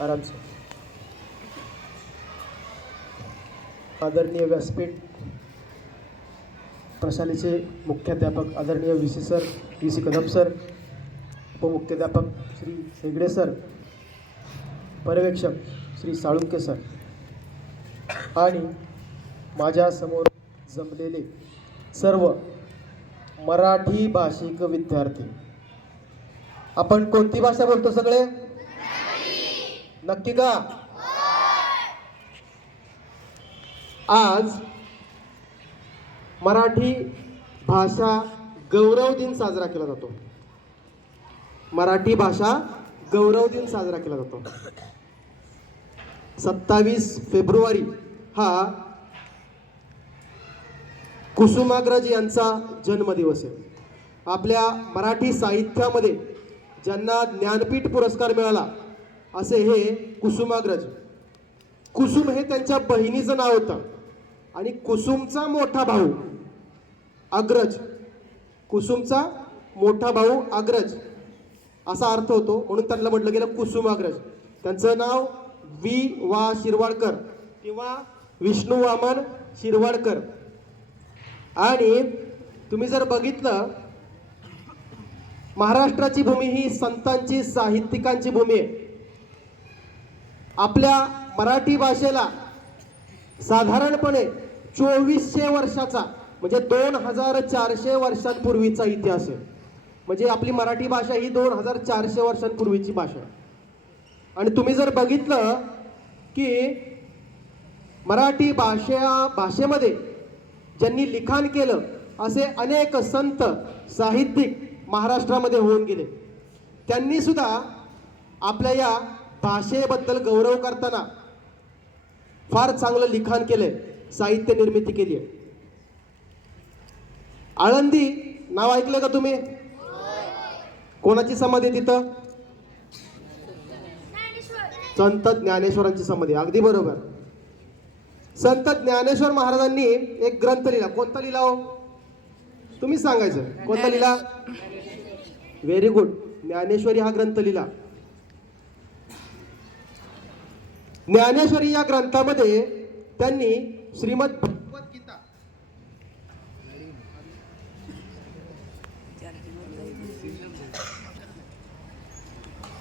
आराम से आदरणीय व्यासपीठ प्रशालेचे मुख्याध्यापक आदरणीय V C sir V C Kadam sir उपमुख्याध्यापक Shri Hegde sir पर्यवेक्षक श्री साळुंके सर आणि माझ्यासमोर जमलेले सर्व मराठी भाषिक विद्यार्थी. आपण कोणती भाषा बोलतो सगळे? नक्की का आज मराठी भाषा गौरव दिन साजरा केला जातो. मराठी भाषा गौरव दिन साजरा केला जातो. सत्तावीस फेब्रुवारी हा कुसुमाग्रज यांचा जन्मदिवस आहे. आपल्या मराठी साहित्यामध्ये ज्यांना ज्ञानपीठ पुरस्कार मिळाला असे हे कुसुमाग्रज. कुसुम हे त्यांच्या बहिणीचं नाव होतं. आणि कुसुमचा मोठा भाऊ अग्रज. कुसुमचा मोठा भाऊ अग्रज. असा अर्थ होतो. म्हणून त्यांना म्हटलं गेलं कुसुमाग्रज. त्यांचं नाव वी वा शिरवाडकर किंवा विष्णू वामन शिरवाडकर. आणि तुम्ही जर बघितलं महाराष्ट्राची भूमी ही संतांची साहित्यिकांची भूमी आहे. आपल्या मराठी भाषेला साधारणपणे चोवीसशे वर्षाचा म्हणजे दोन हजार चारशे वर्षांपूर्वीचा इतिहास आहे. म्हणजे आपली मराठी भाषा ही दोन हजार चारशे वर्षांपूर्वीची भाषा आहे. आणि तुम्ही जर बघितलं की मराठी भाषा भाषेमध्ये ज्यांनी लिखाण केलं असे अनेक संत साहित्यिक महाराष्ट्रामध्ये होऊन गेले. त्यांनी सुद्धा आपल्या या भाषेबद्दल गौरव करताना फार चांगलं लिखाण केलंय साहित्य निर्मिती केली आहे. आळंदी नाव ऐकलं का तुम्ही? कोणाची समाधी तिथं? संत ज्ञानेश्वरांची समाधी अगदी बरोबर. संत ज्ञानेश्वर महाराजांनी एक ग्रंथ लिहिला. कोणता लिहिला हो? तुम्ही सांगायचं. कोणता लिहिला? व्हेरी गुड ज्ञानेश्वरी हा ग्रंथ लिहिला. ज्ञानेश्वरी या ग्रंथामध्ये त्यांनी श्रीमद भगवद्गीता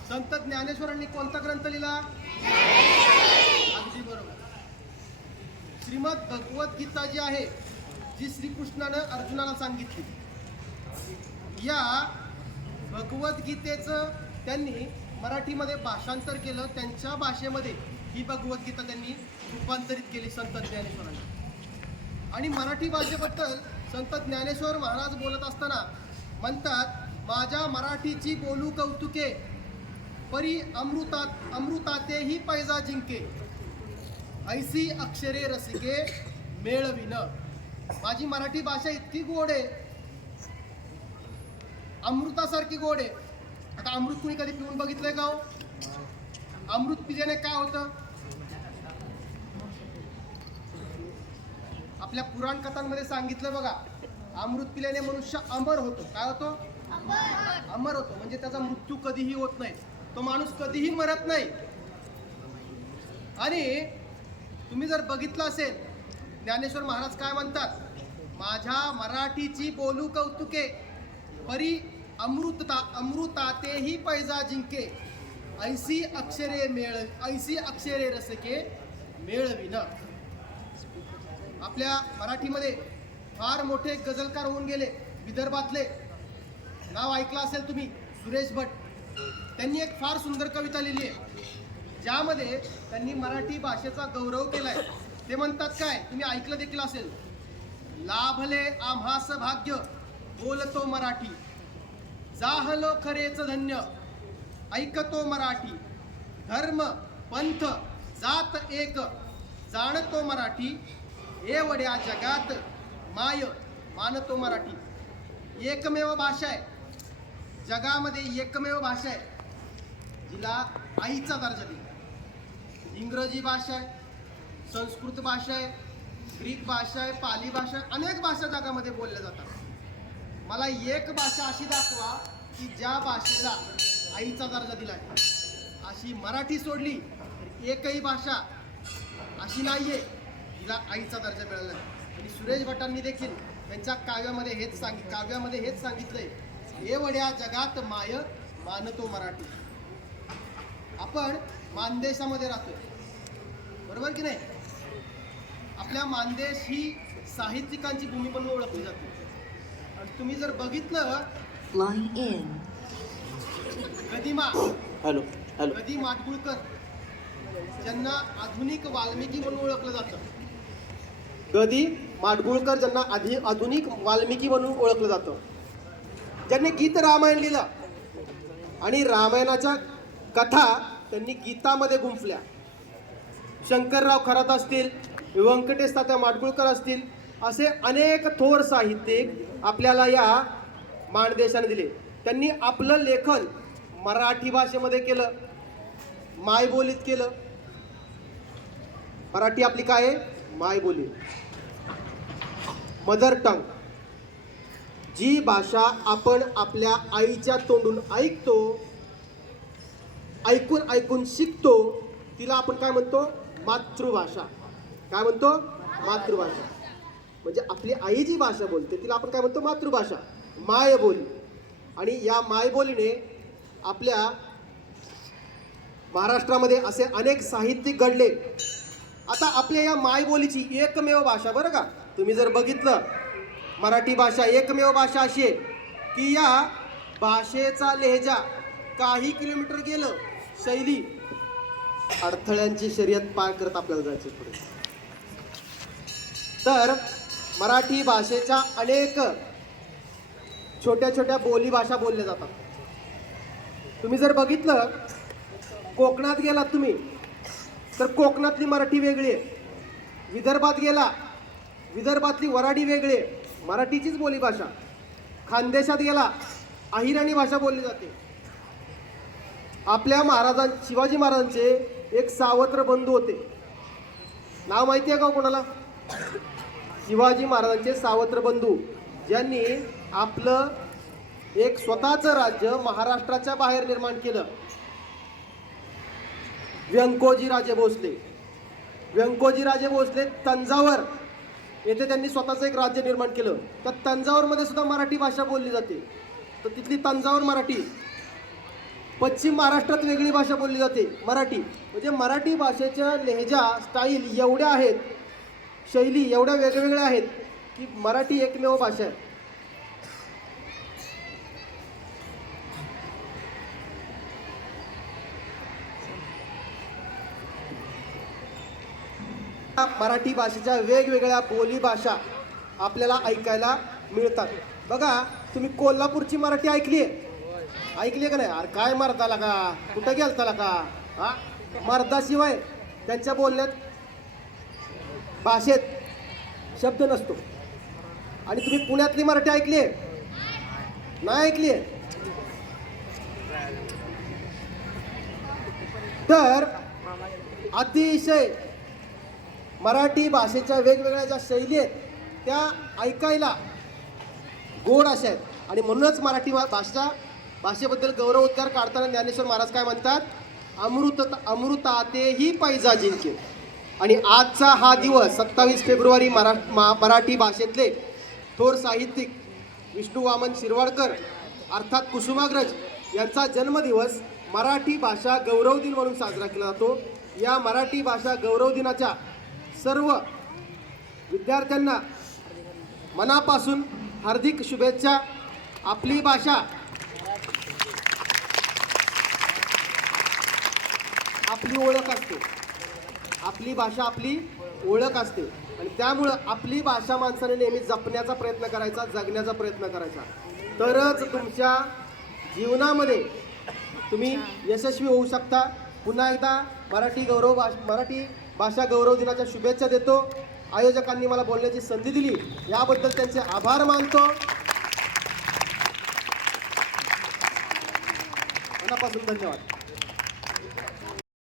संत ज्ञानेश्वरांनी कोणता ग्रंथ लिहिला? अगदी बरोबर. श्रीमद भगवद्गीता जी आहे जी श्रीकृष्णानं अर्जुनाला सांगितली. या भगवद्गीतेचं त्यांनी मराठीमध्ये भाषांतर केलं त्यांच्या भाषेमध्ये ही भगवद्गीता त्यांनी रूपांतरित केली संत ज्ञानेश्वरांनी. आणि मराठी भाषेबद्दल संत ज्ञानेश्वर महाराज बोलत असताना म्हणतात माझ्या मराठीची बोलू कौतुके परी अमृतात अमृतातेही पैजा जिंके. ऐसी अक्षरे रसिके मेळविन. माझी मराठी भाषा इतकी गोड आहे. अमृतासारखी गोड आहे. आता अमृत कुणी कधी पिऊन बघितलंय का हो? अमृत पिल्याने काय होतं? आपल्या पुराण कथांमध्ये सांगितलं बघा अमृत पिल्याने मनुष्य अमर होतो. काय होतो? अमर होतो. म्हणजे त्याचा मृत्यू कधीही होत नाही. तो माणूस कधीही मरत नाही. आणि तुम्ही जर बघितलं असेल ज्ञानेश्वर महाराज काय म्हणतात? माझ्या मराठीची बोलू कौतुके परी अमृतता अमृतातेही पैजा जिंके. ऐसी अक्षरे मेळ ऐसी अक्षरे रसके मेळविन आपल्या मराठीमध्ये फार मोठे गझलकार होऊन गेले विदर्भातले. नाव ऐकलं असेल तुम्ही सुरेश भट त्यांनी एक फार सुंदर कविता लिहिली आहे ज्यामध्ये त्यांनी मराठी भाषेचा गौरव केला आहे ते म्हणतात काय तुम्ही ऐकलं देखील असेल? लाभले आम्हास भाग्य बोलतो मराठी. जाहलो खरेच धन्य ऐकतो मराठी. धर्म पंथ जात एक. जाणतो मराठी. एवढ्या जगात माय मानतो मराठी. एकमेव भाषा आहे. जगामध्ये एकमेव भाषा आहे. जिला आईचा दर्जा दिला. इंग्रजी भाषा आहे संस्कृत भाषा आहे ग्रीक भाषा आहे पाली भाषा आहे अनेक भाषा जगामध्ये बोलल्या जातात. मला एक भाषा अशी दाखवा की ज्या भाषेला आईचा दर्जा दिला आहे अशी मराठी सोडली तर एकही भाषा अशी नाहीये तिला आईचा दर्जा मिळाला आहे. आणि सुरेश भटांनी देखील त्यांच्या काव्यामध्ये हेच सांगित काव्यामध्ये हेच सांगितलंय हे वड्या जगात माय मानतो मराठी. आपण मानदेशामध्ये राहतो बरोबर की नाही? आपल्या मानदेश ही साहित्यिकांची भूमी म्हणून ओळखली जाते. आणि तुम्ही जर बघितलं गदिमा. Hello hello. गदी माडगुळकर ज्यांना आधुनिक वाल्मिकी म्हणून ओळखलं जातं. गदी माडगुळकर ज्यांना आधी आधुनिक वाल्मिकी म्हणून ओळखलं जातं. ज्यांनी गीत रामायण लिहिलं आणि रामायणाच्या कथा त्यांनी गीतामध्ये गुंफल्या. शंकरराव खरात असतील व्यंकटेश तात्या माडगुळकर असतील असे अनेक थोर साहित्यिक आपल्याला या माणदेशाने दिले. त्यांनी आपलं लेखन मराठी भाषेमध्ये केलं. मायबोलीत केलं. मराठी आपली काय आहे? मायबोली. मदर टंग जी भाषा आपण आपल्या आईच्या तोंडून ऐकतो ऐकून ऐकून शिकतो तिला आपण काय म्हणतो? मातृभाषा. काय म्हणतो? मातृभाषा. म्हणजे आपली आई जी भाषा बोलते तिला आपण काय म्हणतो? मातृभाषा. मायबोली. आणि या मायबोलीने आपल्या महाराष्ट्रामध्ये असे अनेक साहित्यिक घडले. आता आपल्या या मायबोलीची एकमेव भाषा बरं का? तुम्ही जर बघितलं मराठी भाषा एकमेव भाषा अशी आहे की या भाषेचा लेहजा काही किलोमीटर गेलं शैली अडथळ्यांची शर्यत पार करत आपल्याला जायचं पुढे. तर मराठी भाषेच्या अनेक छोट्या छोट्या बोली भाषा बोलल्या जातात. तुम्ही जर बघितलं कोकणात गेलात तुम्ही तर कोकणातली मराठी वेगळी आहे. विदर्भात गेला विदर्भातली वराडी वेगळी आहे. मराठीचीच बोलीभाषा खानदेशात गेला अहिराणी भाषा बोलली जाते. आपल्या महाराजां शिवाजी महाराजांचे एक सावत्र बंधू होते. नाव माहिती आहे का हो कोणाला? शिवाजी महाराजांचे सावत्र बंधू ज्यांनी आपलं एक स्वतःचं राज्य महाराष्ट्राच्या बाहेर निर्माण केलं. व्यंकोजी राजे भोसले. व्यंकोजी राजे भोसले तंजावर येथे त्यांनी स्वतःचं एक राज्य निर्माण केलं. तर तंजावरमध्ये सुद्धा मराठी भाषा बोलली जाते. तर तिथली तंजावर मराठी पश्चिम महाराष्ट्रात वेगळी भाषा बोलली जाते मराठी. म्हणजे मराठी भाषेच्या लेहजा स्टाईल एवढ्या आहेत शैली एवढ्या वेगवेगळ्या आहेत की मराठी एकमेव भाषा आहे. मराठी भाषेच्या वेगवेगळ्या बोलीभाषा आपल्याला ऐकायला मिळतात. बघा तुम्ही कोल्हापूरची मराठी ऐकली आहे ऐकली आहे का नाही? अरे काय मर्दाला का? कुठं गेलताला का? हा? मर्दाशिवाय त्यांच्या बोलण्यात भाषेत शब्द नसतो. आणि तुम्ही पुण्यातली मराठी ऐकली आहे नाही ऐकली आहे तर अतिशय मराठी भाषेच्या वेगवेगळ्या ज्या शैली आहेत त्या ऐकायला गोड अशा आहेत. आणि म्हणूनच मराठी भा- भाषा भाषेबद्दल गौरव उद्गार काढताना ज्ञानेश्वर महाराज काय म्हणतात? अमृत अमृतातेही पैजा जिंके आणि आजचा हा दिवस सत्तावीस फेब्रुवारी मरा मा- मराठी भाषेतले थोर साहित्यिक विष्णू वामन शिरवाडकर अर्थात कुसुमाग्रज यांचा जन्मदिवस मराठी भाषा गौरव दिन म्हणून साजरा केला जातो. या मराठी भाषा गौरव दिनाच्या सर्व विद्यार्थ्यांना मनापासून हार्दिक शुभेच्छा. आपली भाषा. आपली ओळख असते. आपली भाषा आपली ओळख असते. आणि त्यामुळं आपली भाषा माणसाने नेहमी जपण्याचा प्रयत्न करायचा जगण्याचा प्रयत्न करायचा. तरच तुमच्या जीवनामध्ये तुम्ही यशस्वी होऊ शकता. पुन्हा एकदा मराठी गौरव भाष मराठी भाषा गौरव दिनाच्या शुभेच्छा देतो. आयोजकांनी मला बोलण्याची संधी दिली. याबद्दल त्यांचे आभार मानतो. मनापासून धन्यवाद.